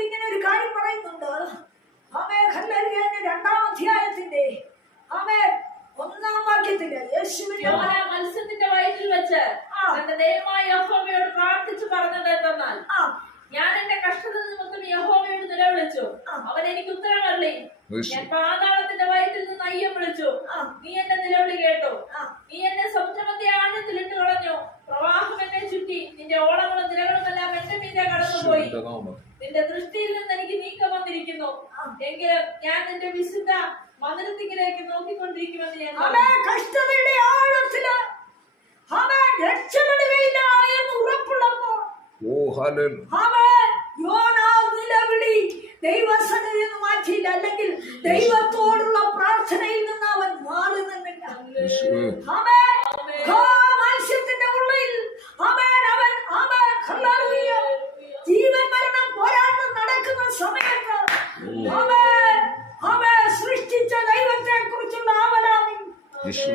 ഇങ്ങനെ ഒരു കാര്യം പറയുന്നുണ്ട്. ആമേ ഹല്ലേലൂയ രണ്ടാം അധ്യായത്തിന്റെ ആമേ ഒന്നാം വാക്യത്തിന്റെ യേശുവിന്റെ മത്സ്യത്തിന്റെ വയറ്റിൽ വെച്ച് തന്റെ ദൈവമായ യഹോവയോട് പ്രാർത്ഥിച്ചു പറഞ്ഞത് എന്തെന്നാൽ ആ. ഞാൻ എന്റെ കഷ്ടത നിമിത്തം യഹോവയോട് നിലവിളിച്ചു. അവൻ എനിക്ക് ഉത്തരം അള്ളി ഞാൻ പാതാളത്തിന്റെ വയറ്റിൽ നിന്ന് അയ്യം വിളിച്ചു. നീ എന്റെ നിലവിളി കേട്ടു. നീ എന്നെ സമുദ്രമധ്യ ആഴത്തിലിട്ട് കളഞ്ഞു. പ്രവാഹം എന്നെ ചുറ്റി. നിന്റെ ഓളങ്ങളും നിലകളും എല്ലാം എന്റെ മീതെ കടന്നുപോയി. നിന്റെ ദൃഷ്ടിയിൽ നിന്ന് എനിക്ക് നീക്കം വന്നിരിക്കുന്നു. എങ്കിലും ഞാൻ നിന്റെ വിശുദ്ധ മന്ദിരത്തിലേക്ക് നോക്കിക്കൊണ്ടിരിക്കുമെന്ന് ഞാൻ കഷ്ടതയുടെ ആഴത്തിൽ അവൻ രക്ഷപ്പെടുകയില്ല എന്ന് ഉറപ്പുള്ളപ്പോ ഓ ഹല്ലേലൂയ. ദൈവസന്നിധിയിൽ നിന്ന് മാറ്റിയില്ല. അല്ലെങ്കിൽ ദൈവത്തോടുള്ള പ്രാർത്ഥനയിൽ നിന്ന് അവൻ മാറി നിന്നില്ല മത്സ്യത്തിന്റെ ഉള്ളിൽ ആമേൻ അവൻ ഹല്ലേലൂയ. ജീവൻ മരണം പോരാട്ടം നടക്കുന്ന സമയത്ത് ആമേൻ ആമേൻ. സൃഷ്ടിച്ച ദൈവത്തെ കുറിച്ചുള്ള ആവലാതി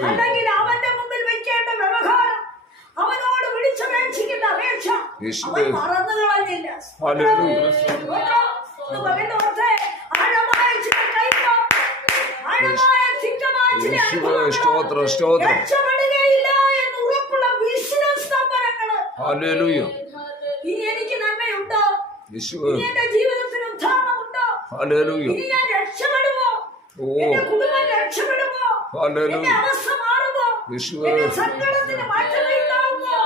അല്ലെങ്കിൽ അവന്റെ മുമ്പിൽ വെക്കേണ്ട വ്യവഹാരം അവനോട് വിളിച്ചപേക്ഷിക്കുന്ന അപേക്ഷ അവൻ മറന്നു കളഞ്ഞില്ല ഹല്ലേലൂയ. സ്തോത്രം. സ്തോത്രം. ഹല്ലേലൂയ. ഇനി എനിക്ക് നന്മയുണ്ടോ യേശുവേ. എന്റെ ജീവിതത്തിന് ഉദ്ധാരണമുണ്ടോ ഹല്ലേലൂയ. ഇനി ഞാൻ രക്ഷപ്പെടുമോ ഓ. എന്റെ കുടുംബം രക്ഷപ്പെടുമോ ഹല്ലേലൂയ. എന്റെ അവസ്ഥ മാറുമോ യേശുവേ. എന്റെ സങ്കടത്തിന് മാറ്റം ഉണ്ടാവുമോ.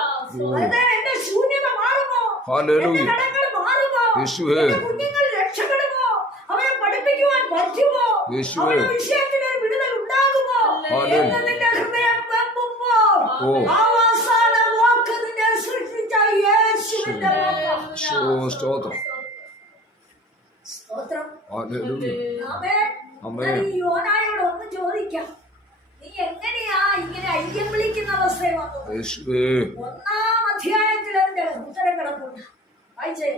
അതെ എന്റെ ശൂന്യത മാറുമോ ഹല്ലേലൂയ. എന്റെ കടങ്ങൾ മാറുമോ യേശുവേ. എന്റെ കുഞ്ഞുങ്ങൾ രക്ഷപ്പെടുമോ അവരെ പഠിപ്പിക്കുവാൻ പറ്റുമോ യേശുവേ. അവരുടെ വിഷയത്തിൽ ഒരു വിടുതൽ ഉണ്ടാകുമോ ഹല്ലേലൂയ. എന്ന് നിന്റെ ഹൃദയം വെമ്പുമ്പോ ഓ. അവസാന വാക്ക് നിന്നെ സൃഷ്ടിച്ച യേശുവിന്റെ വാക്ക്. ശോ, സ്തോത്രം. യോനായോട് ഒന്ന് ചോദിക്കാം. നീ എങ്ങനെയാ ഇങ്ങനെ അയ്യം വിളിക്കുന്ന അവസ്ഥ വന്നത്? യേശുവേ. ഒന്നാം അധ്യായത്തിൽ അതിന്റെ ഉത്തരം കിടപ്പുണ്ട് വായിച്ചേ.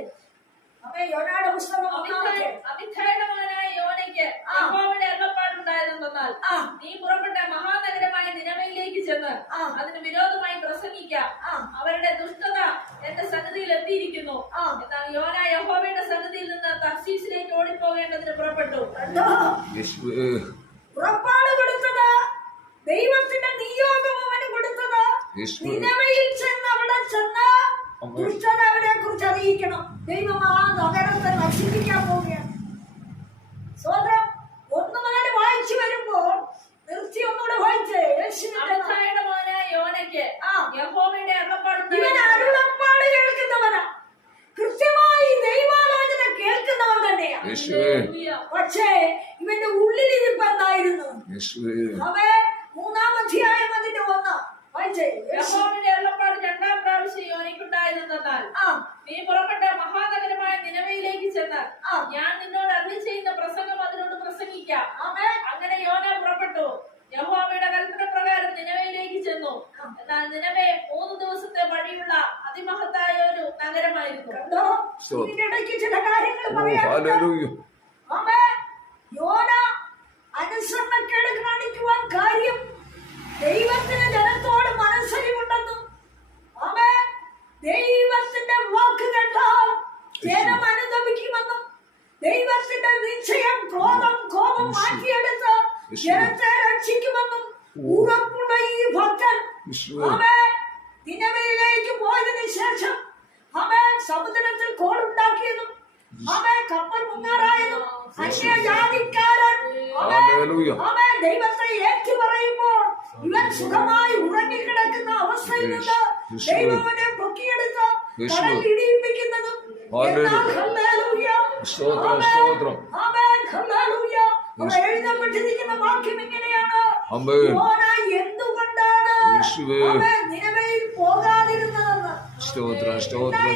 അമ്മേ യോനായുടെ പുസ്തകം ഒന്നാം മകനായ യഹോവയുടെ അരുളപ്പാടുണ്ടായതെന്നാൽ നീ പുറപ്പെട്ട മഹാനഗരമായ നിലവയിലേക്ക് ചെന്ന്. അതിന് വിരോധമായി പ്രസംഗിക്കാം ആ. അവരുടെ ദുഷ്ടത എന്റെ സന്നിധിയിൽ എത്തിയിരിക്കുന്നു. എന്നാൽ യോന യഹോവയുടെ സന്നിധിയിൽ നിന്ന് തർശീസിലേക്ക് ഓടിപ്പോകേണ്ടതിന് പുറപ്പെട്ടു. പുറപ്പാട് കൊടുത്തത് ദൈവത്തിന്റെ നിയോഗം അവന് കൊടുത്തത്. നിലവയിൽ ചെന്ന് അവിടെ ചെന്ന് ദുഷ്ടത അവരെ കുറിച്ച് അറിയിക്കണം ദൈവം ആ നഗരത്തെ നശിപ്പിക്കാൻ പോവുകയാണ് സ്വതന്ത്രം. ഒന്ന് മുതൽ വായിച്ചു വരുമ്പോൾ നിർത്തി ഒന്നുകൂടെ വായിച്ചേ. യേശുവിന്റെ മകനായ യോനയ്ക്ക്. യഹോവയുടെ ഇവൻ അരുളപ്പാടുണ്ടായിരുന്നു അരുളപ്പാട് കേൾക്കുന്നവനാ. കൃത്യമായി ദൈവാലോചന കേൾക്കുന്നവൻ തന്നെയാ. പക്ഷേ ഇവന്റെ ഉള്ളിൽ ഇരിപ്പ് എന്തായിരുന്നു അവൻ അവേ മൂന്നാം അധ്യായം അതിന്റെ ഒന്ന്. വായിച്ചേ. യഹോവയുടെ ആ. നീ പുറപ്പെട്ട മഹാനഗരമായ നിലവയിലേക്ക് ചെന്ന്. ഞാൻ നിന്നോട് അരുളി ചെയ്യുന്ന പ്രസംഗം അതിനോട് പ്രസംഗിക്കാം. ആമേ അങ്ങനെ യോന പുറപ്പെട്ടു. യഹോവയുടെ കൽപ്പന പ്രകാരം നിലവയിലേക്ക് ചെന്നു. എന്നാൽ നിലവെ മൂന്ന് ദിവസത്തെ വഴിയുള്ള അതിമഹത്തായ ഒരു നഗരമായിരുന്നു. കണ്ടോ. ചില കാര്യങ്ങൾ പറയാനുണ്ട് ഹല്ലേലൂയ. ആമേ യോന അനുസരണക്കേട് കാണിക്കുവാൻ കാര്യം ദൈവത്തിന് ജനത്തോട് മനസ്സരിവുണ്ടെന്നും ആമേ ദൈവത്തിന്റെ വാക്ക് കേട്ടാൽ ജനം അനുദമിക്കുമെന്നും ദൈവത്തിന്റെ നിശ്ചയം ക്രോധം കോപം മാറ്റിയെടുത്ത് യേശുവേ. ജനത്തെ രക്ഷിക്കുമെന്നും ഉറപ്പുള്ള ഈ ഭക്തൻ യേശുവേ. ആമേ നിലവിലേക്ക് പോയതിനു ശേഷം അവൻ സമുദ്രത്തിൽ കോളുണ്ടാക്കിയതും അവൻ കപ്പൽ മുങ്ങാറായതും അന്യജാതിക്കാരൻ അവൻ ഹല്ലേലൂയ. അവൻ ദൈവത്തെ ഏറ്റു പറയുമ്പോൾ ഇവൻ സുഖമായി ഉറങ്ങിക്കിടക്കുന്ന അവസ്ഥയിൽ നിന്ന് യേശുവേ. ദൈവം അവനെ ഹല്ലേലൂയ. സ്തോത്രം. സ്തോത്രം. എഴുതപ്പെട്ടിരിക്കുന്ന വാക്യം. യോന എന്തുകൊണ്ടാണ് നിലവയിൽ പോകാതിരുന്നതെന്ന് സ്തോത്രം, സ്തോത്രം.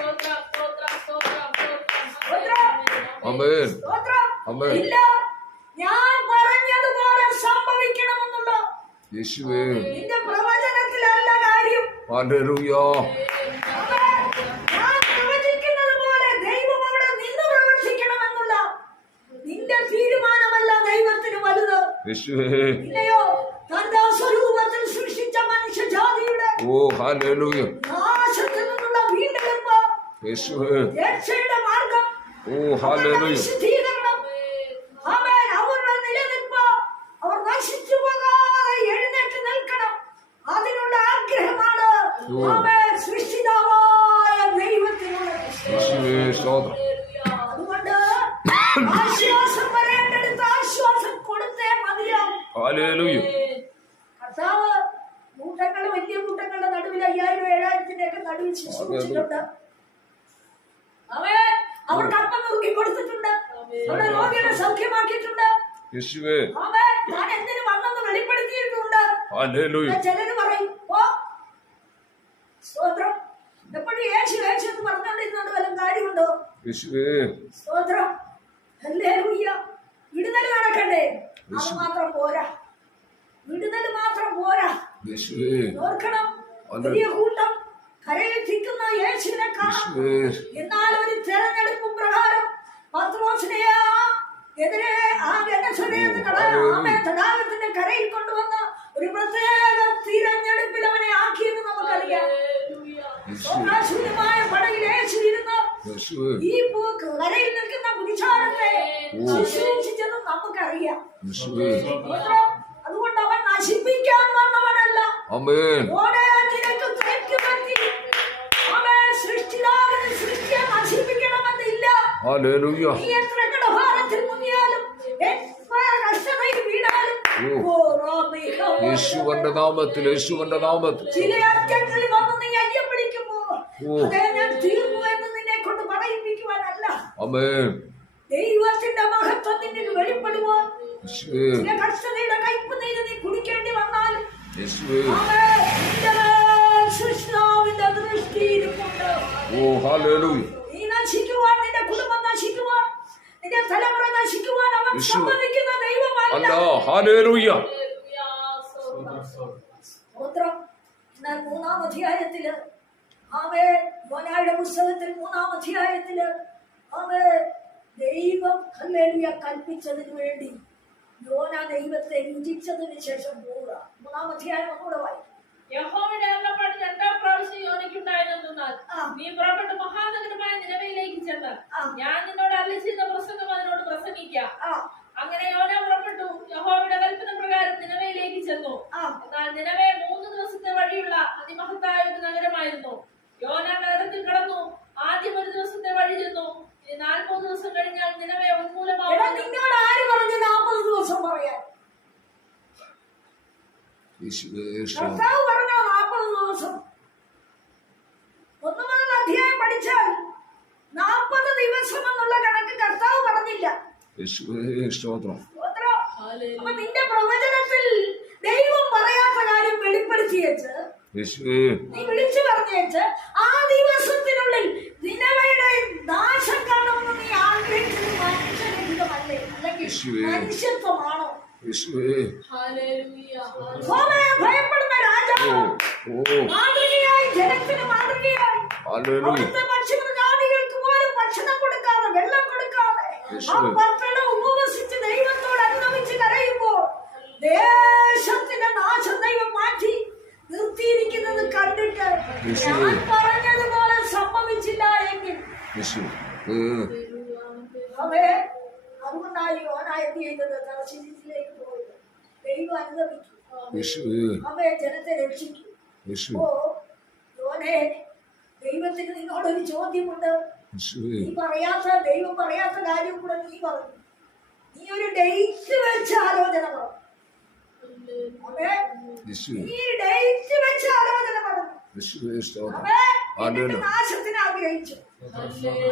ഇല്ല. ഞാൻ പറഞ്ഞതുപോലെ സംഭവിക്കണമെന്നുള്ള? യേശുവേ. നിന്റെ പ്രവചനത്തിലല്ല കാര്യം. ഹല്ലേലൂയ. ഞാൻ പ്രവചിക്കുന്നത് പോലെ ദൈവം അവിടെ നിന്ന് പ്രവർത്തിക്കണമെന്നുള്ള? നിന്റെ തീരുമാനമല്ല ദൈവത്തിന് വലുത്. യേശുവേ. ഇല്ലയോ? തന്റെ സ്വരൂപത്തിൽ സൃഷ്ടിച്ച മനുഷ്യജാതിയുടെ ഓ ഹല്ലേലൂയ. നാശത്തിൽ നിന്നുള്ള വീണ്ടെടുപ്പ്. യേശുവേ. രക്ഷയുടെ ഓ ഹല്ലേലൂയ. വിശുദ്ധീകരണം ആമേൻ അവരുടെ നിലനിൽപ്പ് അവർ നശിച്ചു പോകാതെ എഴുന്നേറ്റ് നിൽക്കണം. അതിനുള്ള ആഗ്രഹമാണ്. ആമേൻ സൃഷ്ടിതാവായ ദൈവത്തിനുള്ളത് യേശുവേ സ്തോത്രം. അതുകൊണ്ട് ആശ്വാസം വരേണ്ടടുത്ത് ആശ്വാസം കൊടുത്തേ മതിയാവും. ഹല്ലേലൂയ. കർത്താവ് കൂട്ടങ്ങൾ വലിയ കൂട്ടങ്ങളുടെ നടുവിൽ അയ്യായിരം ഏഴായിരത്തിന്റെ ഒക്കെ നടുവിൽ ശുശ്രൂഷിച്ചിട്ടുണ്ട്. അവൻ അവർക്ക് അപ്പം നുറുക്കി കൊടുത്തിട്ടുണ്ട്. അവരുടെ രോഗികളെ സൗഖ്യമാക്കിയിട്ടുണ്ട്. യേശുവേ. അവൻ താൻ എന്തിനു വന്നെന്ന് വെളിപ്പെടുത്തിയിട്ടുണ്ട്. ഹല്ലേലൂയ. എന്നാൽ ചിലര് പറയും. ഓ. സ്തോത്രം. എപ്പോഴും യേശു യേശു എന്ന് പറഞ്ഞുകൊണ്ടിരുന്നോണ്ട് വല്ല കാര്യമുണ്ടോ? യേശുവേ. സ്തോത്രം. വിടുതൽ നടക്കണ്ടേ? അത് മാത്രം പോരാ. വിടുതൽ മാത്രം പോരാ. യേശുവേ. ഓർക്കണം. വലിയ കൂട്ടം കരയിൽ തിക്കുന്ന യേശുവിനെ കാണാം. എന്നാൽ ഒരു തെരഞ്ഞെടുപ്പ് പ്രകാരം പത്രോസിനെ എതിരെ ആ തടാകത്തിന്റെ കരയിൽ കൊണ്ടുവന്ന് ഒരു പ്രത്യേക തിരഞ്ഞെടുപ്പിൽ അവനെ ആക്കിയെന്ന് നമുക്കറിയാം. ശൂന്യമായ പടയിൽ ഈ കരയിൽ നിൽക്കുന്ന പുരുഷാരത്തെ. അതുകൊണ്ട് അവൻ നശിപ്പിക്കാൻ വന്നവനല്ല. സൃഷ്ടിതാവിന് സൃഷ്ടിയെ നശിപ്പിക്കണമെന്നില്ല. നീ എത്ര കടഭാരത്തിൽ മുങ്ങിയാലും. യേശുവന്റെ നാമത്തിൽ യേശുവന്റെ നാമത്തിൽ. ചില അറ്റങ്ങളിൽ വന്ന് നീ അയ്യം വിളിക്കുമ്പോ ഞാൻ തീർന്നു എന്ന് നിന്നെ കൊണ്ട് പറയിപ്പിക്കുവാനല്ല. ആമേൻ. ദൈവത്തിന്റെ മഹത്വം നിന്നിൽ വെളിപ്പെടുവോ യേശുവേ. ചില കഷ്ടതയുടെ കയ്പ് നീര് നീ കുടിക്കേണ്ടി വന്നാലും യേശുവേ. ദൈവമല്ല അല്ല ഹല്ലേലൂയ സ്തോത്രം എന്നാൽ മൂന്നാം അധ്യായത്തിൽ ആമേ യോനായുടെ പുസ്തകത്തിൽ മൂന്നാം അധ്യായത്തിൽ ആമേ ദൈവം ഹല്ലേലൂയ കൽപ്പിച്ചതിന് വേണ്ടി യോന ദൈവത്തെ രുചിച്ചതിന് ശേഷം പോവുക മൂന്നാം അധ്യായം ഒന്നുകൂടെ വായിക്കും യഹോവയുടെ അരുളപ്പാട് രണ്ടാം പ്രാവശ്യം യോനിക്കുണ്ടായിരുന്നാൽ. നീ പുറപ്പെട്ട് മഹാനഗരമായ നിലവിലേക്ക് ചെന്ന് ഞാൻ നിന്നോട് അല്ലിച്ചിരുന്ന പ്രസംഗം അതിനോട് പ്രസംഗിക്കാം. അങ്ങനെ യോന പുറപ്പെട്ടു. യഹോവയുടെ കൽപ്പന പ്രകാരം നിലവയിലേക്ക് ചെന്നു. എന്നാൽ നിലവെ മൂന്ന് ദിവസത്തെ വഴിയുള്ള അതിമഹത്തായ ഒരു നഗരമായിരുന്നു. യോന നഗരത്തിൽ കടന്നു. ആദ്യം ഒരു ദിവസത്തെ വഴി ചെന്നു. ഇനി നാൽപ്പത് ദിവസം കഴിഞ്ഞാൽ നിലവെ ഉന്മൂലമാവും നിന്നോട് ആര് പറഞ്ഞു നാൽപ്പത് ദിവസം പറയാൻ? കർത്താവ് ദിവസം. ഒന്ന് മുതൽ അധ്യായം പഠിച്ചാൽ നാൽപ്പത് ദിവസം എന്നുള്ള കണക്ക് കർത്താവ് പറഞ്ഞില്ല. സ്തോത്രം. സ്തോത്രം. അപ്പൊ നിന്റെ പ്രവചനത്തിൽ ദൈവം പറയാത്ത കാര്യം വെളിപ്പെടുത്തിയേച്ച് നീ വിളിച്ചു പറഞ്ഞേച്ച് ആ ദിവസത്തിനുള്ളിൽ നിലവയുടെ നാശം കാണുമെന്ന് നീ ആഗ്രഹിച്ചത് മനുഷ്യരഹിതമല്ലേ അല്ലെങ്കിൽ. മനുഷ്യത്വമാണോ യേശുവേ സോമയെ ഭയപ്പെടുന്ന ഓ രാജാവ് ഓ മാതൃകയായി ജനത്തിന് മാതൃകയായി. അവിടുത്തെ പക്ഷിമൃഗാദികൾക്ക് പോലും ഭക്ഷണം കൊടുക്കാതെ വെള്ളം കൊടുക്കാതെ ആ. ഉപവസിച്ച് ദൈവത്തോട് അനുഗമിച്ച് കരയുമ്പോൾ ദേശത്തിന്റെ നാശം ദൈവം മാറ്റി നിർത്തിയിരിക്കുന്നത് കണ്ടിട്ട്. ഞാൻ പറഞ്ഞതുപോലെ സംഭവിച്ചില്ല എങ്കിൽ. അവേ അതുകൊണ്ടായി ഓനായ എന്ത് ചെയ്തത്? തലശ്ശേരിയിലേക്ക് പോയത്. ദൈവം യേശുവേ. അവയെ ജനത്തെ രക്ഷിക്കും ദൈവത്തിന് നിന്നോടൊരു ചോദ്യമുണ്ട്. നീ പറയാത്ത ദൈവം പറയാത്ത കാര്യം നീ പറഞ്ഞു നീ ഒരു ഡേറ്റ് വെച്ച് ആലോചന പറഞ്ഞു നാശത്തിന് ആഗ്രഹിച്ചു.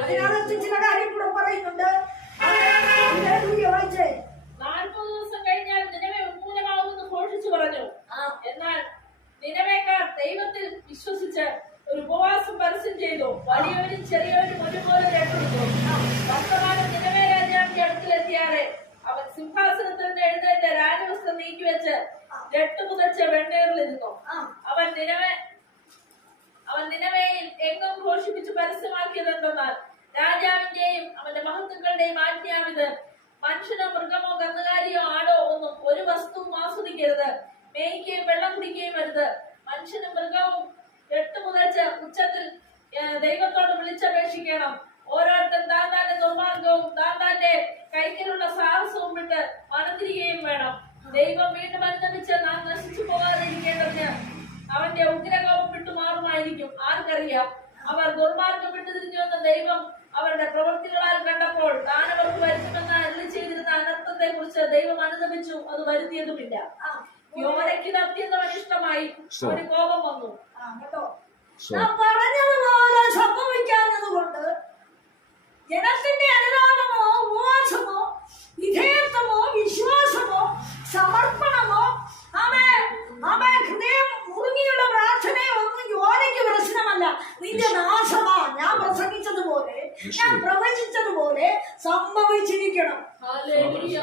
അതിനകത്ത് ചില കാര്യം കൂടെ പറയുന്നുണ്ട്. നാൽപ്പത് ദിവസം കഴിഞ്ഞാൽ നിലവേ ഉന്മൂലമാവുമെന്ന് ഘോഷിച്ചു പറഞ്ഞു. എന്നാൽ നിലവേക്കാർ ദൈവത്തിൽ വിശ്വസിച്ച് ഒരു ഉപവാസം പരസ്യം ചെയ്തു. വലിയവരും ചെറിയവരും ഒരുപോലെ രക്ഷപ്പെട്ടു വർത്തമാനം നിലവേ രാജാവിന്റെ അടുത്തിലെത്തിയാറെ അവൻ സിംഹാസനത്തിൽ നിന്ന് എഴുന്നേറ്റ് രാജവസ്ത്രം നീക്കിവെച്ച് രട്ടു പുതച്ച് വെണ്ണേറിലിരുന്നു. അവൻ നിലവേ അവൻ നിലവേയിൽ എങ്ങും ഘോഷിപ്പിച്ച് പരസ്യമാക്കിയതെന്തെന്നാൽ രാജാവിന്റെയും അവന്റെ മഹത്വങ്ങളുടെയും ആജ്ഞാവിത് മനുഷ്യനോ മൃഗമോ കന്നുകാലിയോ ആടോ ഒന്നും ഒരു വസ്തുവും ആസ്വദിക്കരുത്. മേയ്ക്കുകയും വെള്ളം കുടിക്കുകയും അരുത് മനുഷ്യനും മൃഗവും എട്ട് മുതച്ച് ഉച്ചത്തിൽ ദൈവത്തോട് വിളിച്ചപേക്ഷിക്കണം. ഓരോരുത്തർ താൻ താന്റെ ദുർമാർഗവും താൻ താന്റെ കൈക്കലുള്ള സാഹസവും വിട്ട് മണത്തിരിക്കുകയും വേണം. ദൈവം വീണ്ടും അനുഗമിച്ച് നാം നശിച്ചു പോകാതിരിക്കേണ്ടതിന് അവന്റെ ഉഗ്രകവും വിട്ടുമാറുമായിരിക്കും ആർക്കറിയാം? അവർ ദുർമാർഗം വിട്ടുതിരിഞ്ഞുവെന്ന ദൈവം അവരുടെ പ്രവൃത്തികളാൽ കണ്ടപ്പോൾ താൻ അവർക്ക് വരുത്തുമെന്ന് അരുളി ചെയ്തിരുന്ന അനർത്ഥത്തെ കുറിച്ച് ദൈവം അനുഗമിച്ചു. അത് വരുത്തിയതുമില്ല. യോനയ്ക്ക് അത്യന്തം അവന് കോപം വന്നു. കേട്ടോ. ഞാൻ പറഞ്ഞതുപോലെ സംഭവിക്കാത്തത് കൊണ്ട് ജനത്തിന്റെ അനുതാപമോ ഉപവാസമോ വിധേയത്വമോ വിശ്വാസമോ സമർപ്പണമോ അവൻ അവൻ ഹൃദയം മുറുങ്ങിയുള്ള പ്രാർത്ഥനയോ ഒന്നും യോനയ്ക്ക് പ്രശ്നമല്ല. നിന്റെ നാശമാ. ഞാൻ പ്രസംഗിച്ചതുപോലെ ഞാൻ പ്രവചിച്ചതുപോലെ സംഭവിച്ചിരിക്കണം. എന്തൊരു നോക്കിക്കേ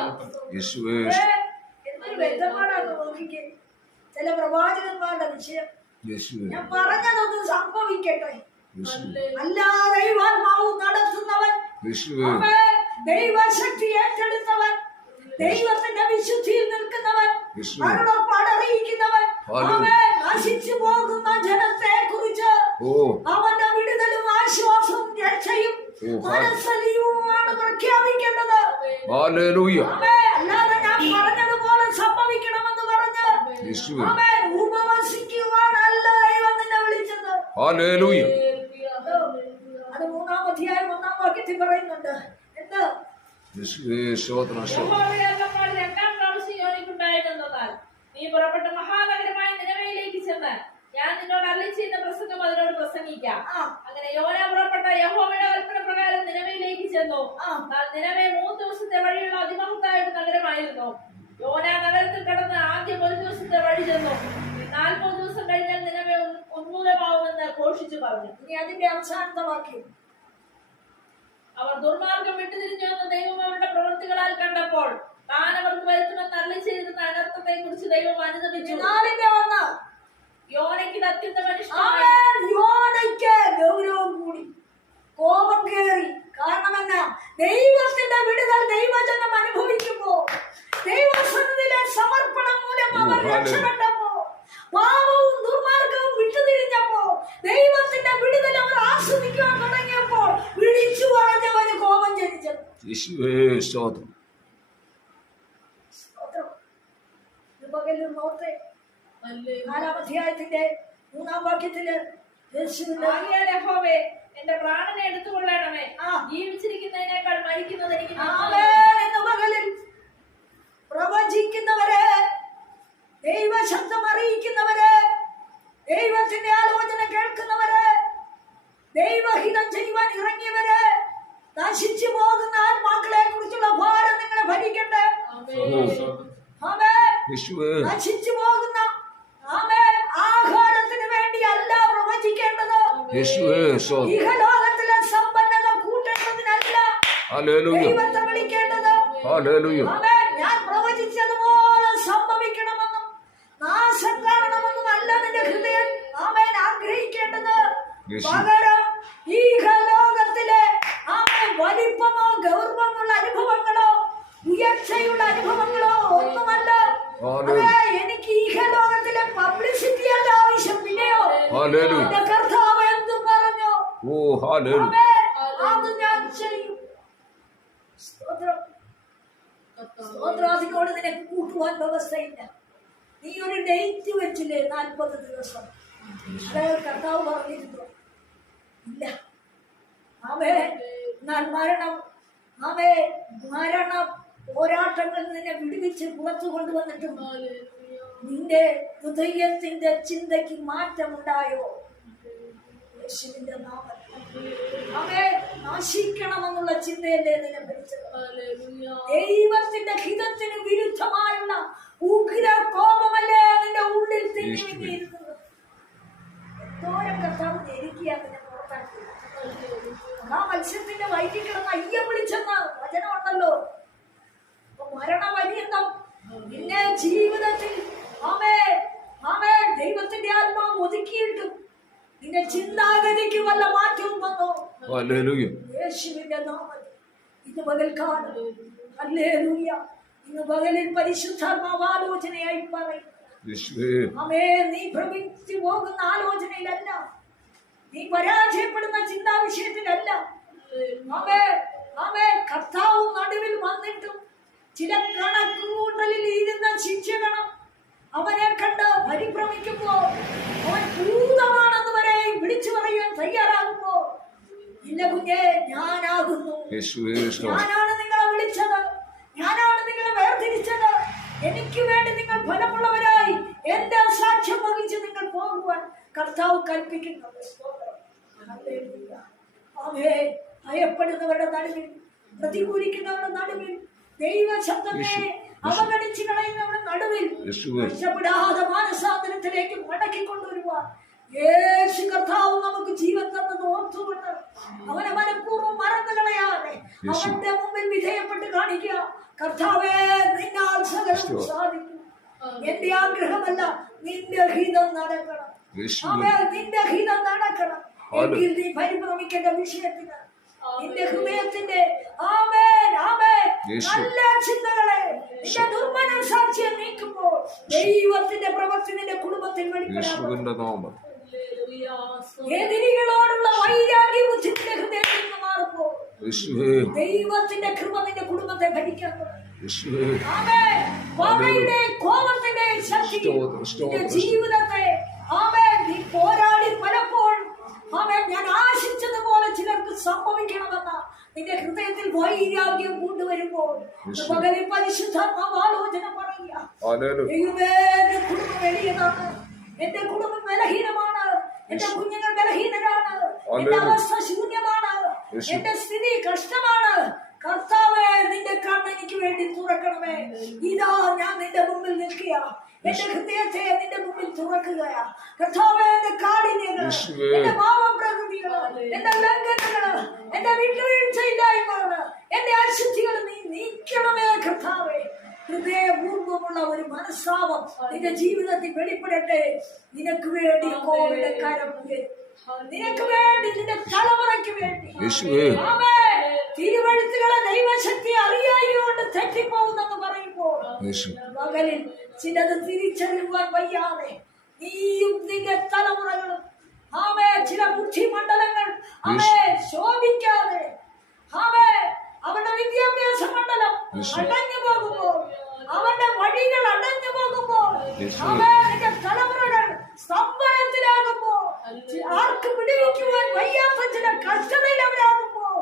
ചില പ്രവാചകന്മാരുടെ വിഷയം. ഞാൻ പറഞ്ഞതൊന്നും സംഭവിക്കട്ടെ. അല്ല ദൈവാത്മാവ് നടത്തുന്നവൻ ദൈവശക്തി ഏറ്റെടുത്തവൻ ദൈവത്തിന്റെ വിശുദ്ധിയിൽ നിൽക്കുന്നവൻ. അവരോടൊപ്പം അറിയിക്കുന്നവൻ. അവൻ നശിച്ചു പോകുന്ന ജനത്തെ കുറിച്ച് അവന്റെ വിടുതലും ആശ്വാസവും രക്ഷയും. മനസ്സലിയുമാണ് പ്രഖ്യാപിക്കേണ്ടത്. അല്ലാതെ ഞാൻ പറഞ്ഞതുപോലെ സംഭവിക്കണമെന്ന് പറഞ്ഞ് യേശുവേ അവൻ ഉപവസിക്കുവാനല്ല ദൈവം നിന്നെ വിളിച്ചത്. ഹല്ലേലൂയ. അത് മൂന്നാം അധ്യായം ഒന്നാം വാക്യത്തിൽ പറയുന്നുണ്ട്. എന്ത്? രണ്ടാം പ്രാവശ്യം യോനിക്കുണ്ടായിരുന്നതാൽ നീ പുറപ്പെട്ട മഹാനഗരമായ നിലവയിലേക്ക് ചെന്ന് ഞാൻ നിന്നോട് അല്ലി ചെയ്യുന്ന പ്രസംഗം അതിനോട് പ്രസംഗിക്കാം. അങ്ങനെ യോന പുറപ്പെട്ട യഹോവയുടെ കൽപ്പന പ്രകാരം നിലവയിലേക്ക് ചെന്നു. ആ. നിലവെ മൂന്ന് ദിവസത്തെ വഴിയുള്ള അതിമഹത്തായ നഗരമായിരുന്നു. യോന നഗരത്തിൽ കടന്ന് ആദ്യം ഒരു ദിവസത്തെ വഴി ചെന്നു നാൽപ്പത് ദിവസം കഴിഞ്ഞാൽ നിലവെ ഉന്മൂലമാവുമെന്ന് ഘോഷിച്ചു പറഞ്ഞു. ഇനി അതിന്റെ അവസാനത്തെ വാക്യം. അവർ ദുർമാർഗം വിട്ടുതിരിഞ്ഞുവെന്ന് ദൈവം അവരുടെ പ്രവൃത്തികളാൽ കണ്ടപ്പോൾ താൻ അവർക്ക് വരുത്തുമെന്ന് അരളി ചെയ്തിരുന്ന അനർത്ഥത്തെ കുറിച്ച് ദൈവം അനുദമിച്ചു യോനയ്ക്ക് അത്യന്തം അനിഷ്ടമായി അവൻ യോനയ്ക്ക് ഗൗരവം കൂടി. കോപം കേറി. കാരണം എന്നാ ദൈവത്തിന്റെ വിടുതൽ ദൈവജനം അനുഭവിക്കുമ്പോ ദൈവസന്നിധിയിലെ സമർപ്പണം മൂലം അവർ. രക്ഷപ്പെട്ടപ്പോ പാപവും ദുർമാർഗവും വിട്ടുതിരിഞ്ഞപ്പോ ദൈവത്തിന്റെ വിടുതൽ അവർ ആസ്വദിക്കാൻ തുടങ്ങിയപ്പോൾ വിളിച്ചു പറഞ്ഞവന് കോപം ജനിച്ചത്. പകലിൽ നോർത്തെ നാലാം അധ്യായത്തിന്റെ മൂന്നാം വാക്യത്തിൽ യഹോവേ എന്റെ പ്രാണനെ എടുത്തുകൊള്ളണമേ. ജീവിച്ചിരിക്കുന്നതിനേക്കാൾ മരിക്കുന്നത് എനിക്ക് നന്ന്. ആമേൻ എന്ന് പകലിൽ പ്രവചിക്കുന്നവരെ ദൈവശബ്ദം അറിയിക്കുന്നവരെ ദൈവത്തിന്റെ ആലോചന കേൾക്കുന്നവരെ ദൈവഹിതം ചെയ്യുവാൻ ഇറങ്ങിയവര് നശിച്ചു പോകുന്ന ആത്മാക്കളെ കുറിച്ചുള്ള ഭാരം നിങ്ങളെ ഭരിക്കട്ടെ. നശിച്ചു പോകുന്ന ആഹാരത്തിന് വേണ്ടി അല്ല പ്രവചിക്കേണ്ടത്. ഇഹലോകത്തിലെ സമ്പന്നത കൂട്ടേണ്ടതിനല്ല. ദൈവത്തെ വിളിക്കേണ്ടത് ഹല്ലേലൂയ ആമേൻ. ഞാൻ പ്രവചിച്ചതുപോലെ സംഭവിക്കണമെന്നും നാശം കാണണമെന്നും അല്ല നിന്റെ ഹൃദയം ആമേൻ ആഗ്രഹിക്കേണ്ടത് യേശു. പകരം ഈ ലോകത്തിലെ വലിപ്പമോ ഗൗരവമുള്ള അനുഭവങ്ങളോ ഉയർച്ചയുള്ള അനുഭവങ്ങളോ ഒന്നുമല്ല. എനിക്ക് ഈ ലോകത്തിലെ പബ്ലിസിറ്റി അല്ല ആവശ്യം പിന്നെയോ? കർത്താവ് എന്തും പറഞ്ഞു? അത് ഞാൻ ചെയ്യും. സ്തോത്രം. സ്തോത്രാദിനോട് നിനക്ക് കൂട്ടുവാൻ വ്യവസ്ഥയില്ല. നീ ഒരു ഡേറ്റ് വെച്ചില്ലേ നാൽപ്പത് ദിവസം? അത് കർത്താവ് പറഞ്ഞിരുന്നു. ഇല്ല. ആമേ എന്നാൽ മരണം. ആമേ മരണം. പോരാട്ടങ്ങളിൽ നിന്നെ വിടുവിച്ച് പുറത്തു കൊണ്ടുവന്നിട്ടും നിന്റെ ഹൃദയത്തിന്റെ ചിന്തയ്ക്ക് മാറ്റമുണ്ടായോ? യേശുവിന്റെ നാമം അവേ നാശിക്കണമെന്നുള്ള ചിന്തയല്ലേ നിന്നെ ഭരിച്ചത് ദൈവത്തിന്റെ ഹിതത്തിന് വിരുദ്ധമായുള്ള ഉഗ്ര കോപമല്ലേ നിന്റെ ഉള്ളിൽ തിങ്ങിയിരുന്നത് എന്തോരം കർത്താവ് പുറത്താക്കി ആ മത്സ്യത്തിന്റെ വയറ്റിൽ കിടന്ന് അയ്യം വിളിച്ചെന്ന വചനമുണ്ടല്ലോ. ഉണ്ടല്ലോ മരണപര്യന്തം നിന്നെ ജീവിതത്തിൽ ആമേ ആമേ ദൈവത്തിന്റെ ആത്മാവ് ഒതുക്കിയിട്ടും. നിന്റെ ചിന്താഗതിക്ക് വല്ല മാറ്റവും വന്നോ. യേശുവിന്റെ നാമത്തിൽ ഇന്ന് പകൽ ഹല്ലേലൂയ. ഇന്ന് പകലിൽ പരിശുദ്ധാത്മാവ് ആലോചനയായി പറയും ആമേ നീ ഭ്രമിച്ചു പോകുന്ന ആലോചനയിലല്ല. നീ പരാജയപ്പെടുന്ന ചിന്താ വിഷയത്തിലല്ല കർത്താവ് നടുവിൽ വന്നിട്ടും ചില കണക്കുകൂട്ടലിൽ ഇരുന്ന ശിക്ഷകണം അവനെ കണ്ട് പരിഭ്രമിക്കുമ്പോ അവൻ ഭൂതമാണെന്ന് വരെ വിളിച്ചു പറയാൻ തയ്യാറാകുമ്പോ ഇല്ല കുഞ്ഞെ ഞാനാകുന്നു. ഞാനാണ് നിങ്ങളെ വിളിച്ചത്. ഞാനാണ് നിങ്ങളെ വേർതിരിച്ചത്. എനിക്ക് വേണ്ടി നിങ്ങൾ ഫലമുള്ളവരായി. എന്റെ സാക്ഷ്യം വഹിച്ച് നിങ്ങൾ പോകുവാൻ കർത്താവ് കൽപ്പിക്കുന്നത് ഹല്ലേലൂയ. ആമേ ഭയപ്പെടുന്നവരുടെ നടുവിൽ പ്രതികൂലിക്കുന്നവരുടെ നടുവിൽ ദൈവ ശബ്ദമേ അവഗണിച്ചു കളയുന്നവരുടെ നടുവിൽ രക്ഷപ്പെടാതെ മാനസാന്തരത്തിലേക്ക് മടക്കി കൊണ്ടുവരുവാൻ യേശു കർത്താവ് നമുക്ക് ജീവൻ തന്നത് ഓർത്തുകൊണ്ട് അവനെ മനഃപൂർവം മറന്നു കളയാതെ അവന്റെ മുമ്പിൽ വിധേയപ്പെട്ട് കാണിക്കുക. കർത്താവേ നിന്നാൽ സകലവും സാധിക്കും. എന്റെ ആഗ്രഹമല്ല നിന്റെ ഹിതം നടക്കണം. നിന്റെ ഹിതം നടക്കണം. പരിഭ്രമിക്കേണ്ട വിഷയത്തിന് നിന്റെ ഹൃദയത്തിന്റെ ആമേൻ ആമേൻ. നല്ല ചിന്തകളെ നിന്റെ ദുർമന സാക്ഷ്യം നീക്കുമ്പോൾ ദൈവത്തിന്റെ പ്രവൃത്തി നിന്റെ കുടുംബത്തിൽ നിന്റെ ഹൃദയത്തിൽ നിന്ന് മാറുമ്പോൾ ദൈവത്തിന്റെ കൃപ നിന്റെ കുടുംബത്തെ ഭരിക്കാൻ. ആമേൻ. കോപത്തിന്റെ ശക്തി ജീവിതത്തെ ആമേൻ. നീ പോരാടി പലപ്പോഴും ആമേൻ ഞാൻ ആശിച്ചതുപോലെ ചിലർക്ക് സംഭവിക്കണമെന്ന നിന്റെ ഹൃദയത്തിൽ വൈരാഗ്യം കൊണ്ടുവരുമ്പോൾ യേശു. പകലിൽ പരിശുദ്ധാത്മാവ് ആലോചന പറയുക. ഹല്ലേലൂയ ദൈവമേ, എന്റെ കുടുംബം വലിയതാണ് എന്റെ കുടുംബം ബലഹീനമാണ്. എന്റെ കുഞ്ഞുങ്ങൾ ബലഹീനരാണ്. എന്റെ ഹല്ലേലൂയ. അവസ്ഥ ശൂന്യമാണ്. യേശു. എന്റെ സ്ഥിതി കഷ്ടമാണ്. കർത്താവേ നിന്റെ കണ്ണ് എനിക്ക് വേണ്ടി തുറക്കണമേ. ഇതാ ഞാൻ നിന്റെ മുമ്പിൽ നിൽക്കുക. എന്റെ ഹൃദയത്തെ നിന്റെ മുമ്പിൽ തുറക്കുകയാ കർത്താവേ എന്റെ കാഠിന്യങ്ങൾ. എന്റെ പാവപ്രകൃതികൾ എന്റെ ലംഘനങ്ങൾ എന്റെ വിട്ടുവീഴ്ചയില്ലായ്മകൾ എന്റെ അശുദ്ധികൾ നീ നീക്കണമേ കർത്താവേ ഹൃദയപൂർവമുള്ള ഒരു മനസ്സാവം നിന്റെ ജീവിതത്തിൽ വെളിപ്പെടട്ടെ നിനക്ക് വേണ്ടി കോവിഡ് കരം ഉയരും. നിനക്ക് വേണ്ടി നിന്റെ തലമുറയ്ക്ക് വേണ്ടി. തിരുവഴുത്തുകളെ ദൈവശക്തി അറിയായികൊണ്ട് തെറ്റിപ്പോകുന്നെന്ന് പറയുമ്പോൾ യേശു മകളിൽ ചിലത് തിരിച്ചറിയുവാൻ വയ്യാതെ നീയും നിന്റെ തലമുറകളും ആമേ ചില ബുദ്ധിമണ്ഡലങ്ങൾ ആമേ ശോഭിക്കാതെ ആമേ അവന്റെ വിദ്യാഭ്യാസ മണ്ഡലം. അടഞ്ഞു പോകുമ്പോൾ അവന്റെ വഴികൾ അടഞ്ഞു പോകുമ്പോൾ യേശു. ആമേ നിന്റെ തലമുറകൾ സ്തംഭനത്തിലാകുമ്പോൾ ആർക്ക് പിടിവിക്കുവാൻ വയ്യാത്ത ചില കഷ്ടതയിൽ അവരാകുമ്പോൾ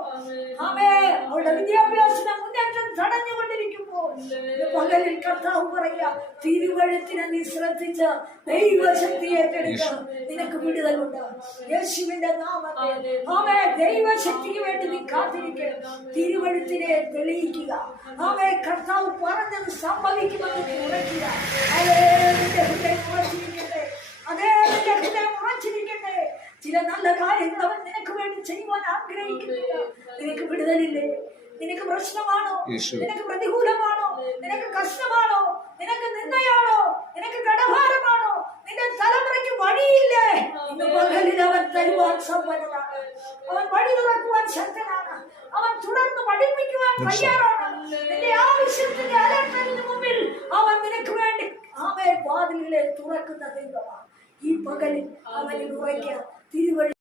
ആമേ അവളുടെ വിദ്യാഭ്യാസത്തിന്റെ മുന്നേറ്റം തടഞ്ഞുകൊണ്ടിരിക്കുമ്പോൾ ഇത് പകലിൽ കർത്താവ് പറയാ തിരുവഴുത്തിനെ നീ ശ്രദ്ധിച്ച് ദൈവശക്തി ഏറ്റെടുക്ക നിനക്ക് വിടുതലുണ്ട്. യേശുവിന്റെ നാമത്തിൽ. ആമേ ദൈവശക്തിക്ക് വേണ്ടി നീ കാത്തിരിക്കണം. തിരുവഴുത്തിനെ തെളിയിക്കുക. ആമേ കർത്താവ് പറഞ്ഞത് സംഭവിക്കുമെന്ന് നീ അതേ നിന്റെ ഹൃദയം ഉറച്ചിരിക്കട്ടെ അതേ നിന്റെ ഹൃദയം ഉറച്ചിരിക്കട്ടെ ചില നല്ല കാര്യങ്ങൾ അവൻ നിനക്ക് വേണ്ടി ചെയ്യുവാൻ ആഗ്രഹിക്കുന്നില്ല. നിനക്ക് വിടുതലില്ലേ? നിനക്ക് പ്രശ്നമാണോ? നിനക്ക് പ്രതികൂലമാണോ? നിനക്ക് കഷ്ടമാണോ? നിനക്ക് നിന്നയാണോ നിനക്ക് കടഭാരമാണോ നിന്റെ തലമുറയ്ക്ക് വഴിയില്ലേ ഇന്ന് പകലിൽ അവൻ തരുവാൻ സമ്പന്നനാണ് അവൻ വഴി തുറക്കുവാൻ ശക്തനാണ് അവൻ തുടർന്ന് പഠിപ്പിക്കുവാൻ തയ്യാറാണ് നിന്റെ ആവശ്യത്തിന്റെ അലട്ടലിന് മുമ്പിൽ അവൻ നിനക്ക് വേണ്ടി അവൻ വാതിലുകളെ തുറക്കുന്ന ദൈവമാണ് ഈ പകലിൽ അവനിൽ ഉറയ്ക്കുക തിരുവഴി